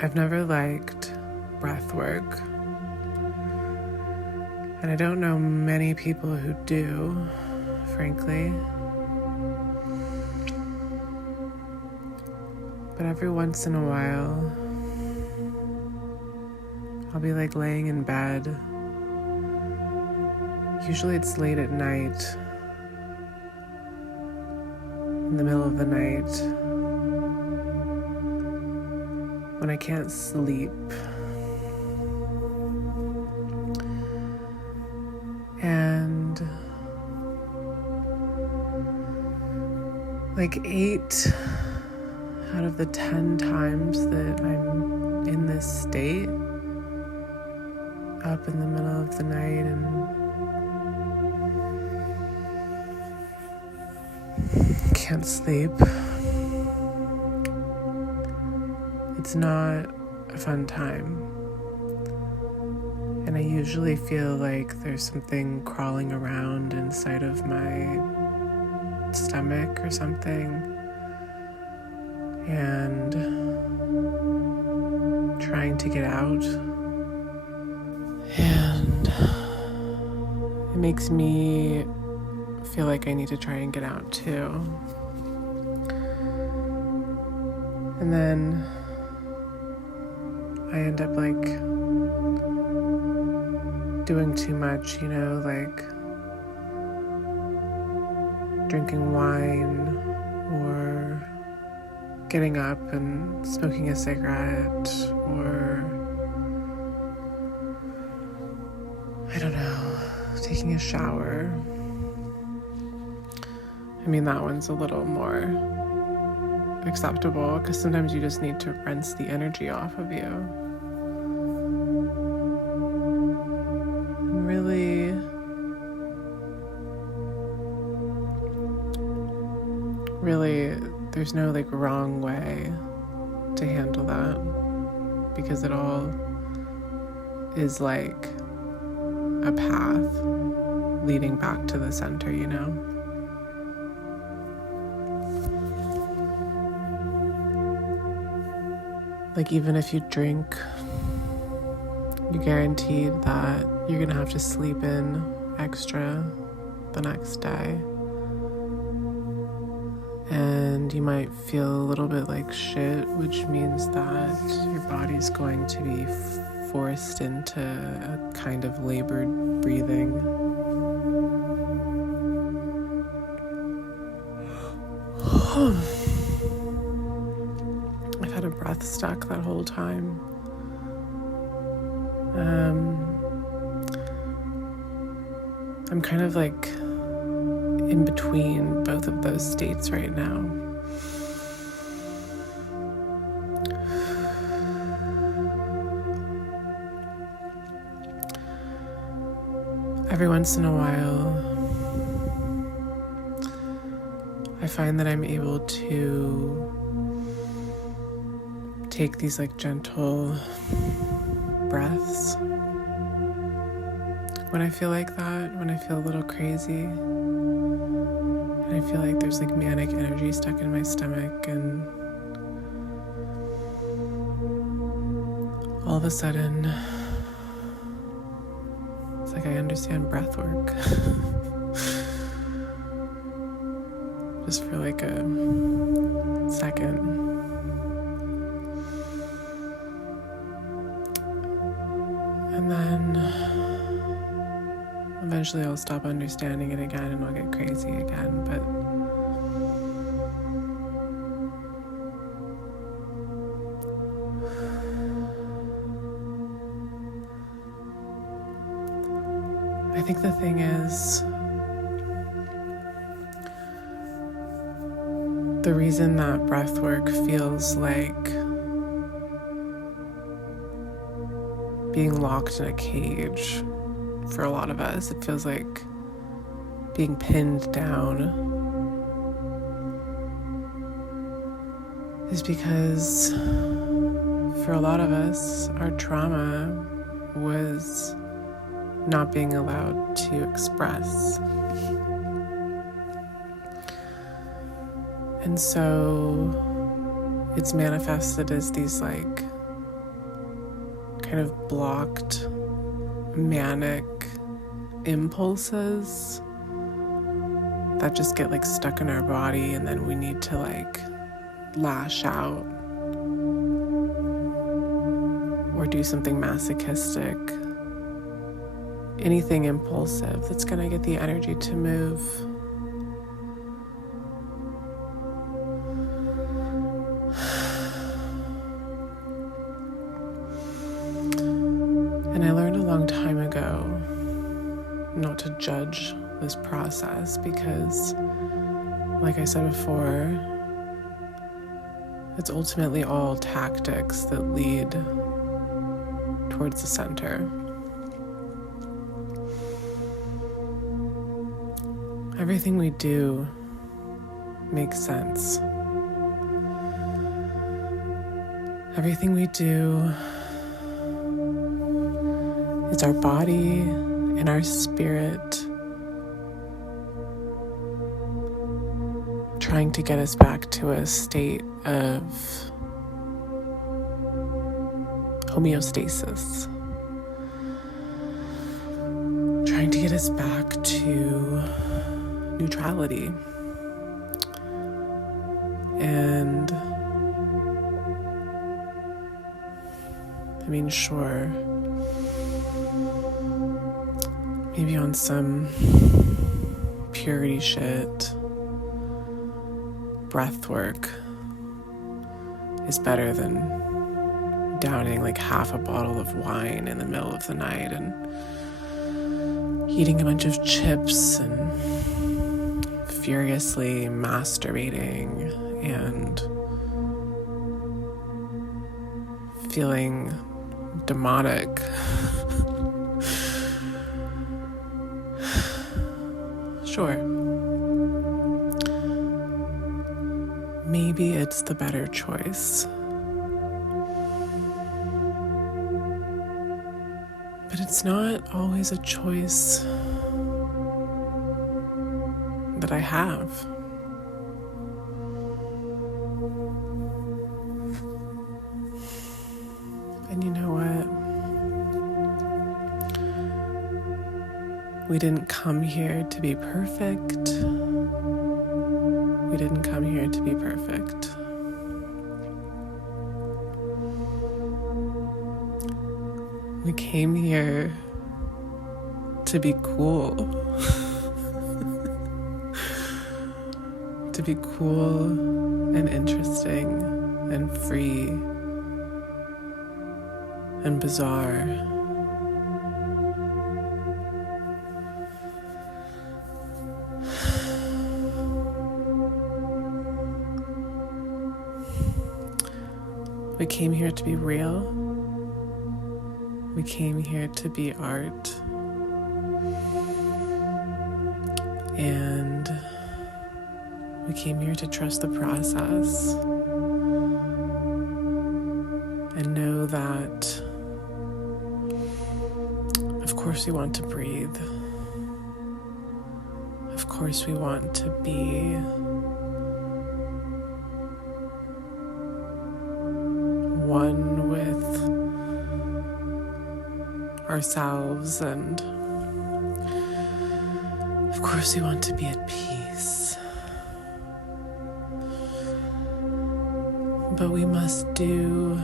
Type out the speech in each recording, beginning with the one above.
I've never liked breath work, and I don't know many people who do, frankly. But every once in a while, I'll be like laying in bed. Usually it's late at night, in the middle of the night, when I can't sleep. And like 8 out of the 10 times that I'm in this state, up in the middle of the night and can't sleep, it's not a fun time. And I usually feel like there's something crawling around inside of my stomach or something, and trying to get out. And it makes me feel like I need to try and get out too. And then I end up like doing too much, like drinking wine or getting up and smoking a cigarette, or I don't know, taking a shower. I mean, that one's a little more acceptable because sometimes you just need to rinse the energy off of you. And really, there's no like wrong way to handle that, because it all is like a path leading back to the center, Like even if you drink, you're guaranteed that you're gonna have to sleep in extra the next day. And you might feel a little bit like shit, which means that your body's going to be forced into a kind of labored breathing. I've had a breath stuck that whole time. I'm kind of like in between both of those states right now. Every once in a while, I find that I'm able to take these like gentle breaths when I feel like that, when I feel a little crazy, and I feel like there's like manic energy stuck in my stomach, and all of a sudden it's like I understand breath work. Just for like a second. And then eventually I'll stop understanding it again and I'll get crazy again, but I think the thing is, the reason that breath work feels like being locked in a cage for a lot of us, it feels like being pinned down, is because for a lot of us, our trauma was not being allowed to express. And so it's manifested as these like kind of blocked manic impulses that just get like stuck in our body, and then we need to like lash out or do something masochistic, anything impulsive that's gonna get the energy to move. And I learned a long time ago not to judge this process because, like I said before, it's ultimately all tactics that lead towards the center. Everything we do makes sense. Everything we do is our body and our spirit trying to get us back to a state of homeostasis, trying to get us back to neutrality. And I mean, sure, maybe on some purity shit, breathwork is better than downing like half a bottle of wine in the middle of the night and eating a bunch of chips and furiously masturbating and feeling demonic. Sure. Maybe it's the better choice. But it's not always a choice that I have. And you know what? We didn't come here to be perfect. We didn't come here to be perfect. We came here to be cool. To be cool and interesting and free and bizarre. We came here to be real. We came here to be art. And we came here to trust the process and know that, of course, we want to breathe. Of course, we want to be one with ourselves, and of course we want to be at peace. But we must do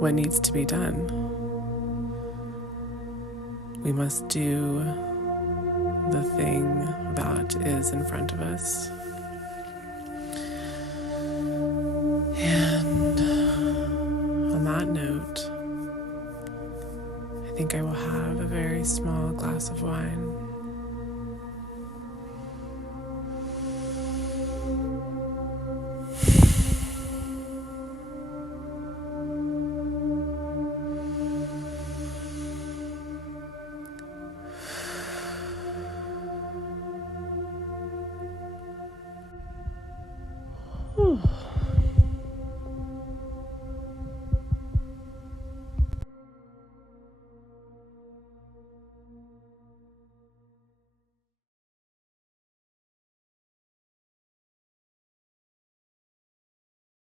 what needs to be done. We must do the thing that is in front of us. And on that note, I think I will have a very small glass of wine.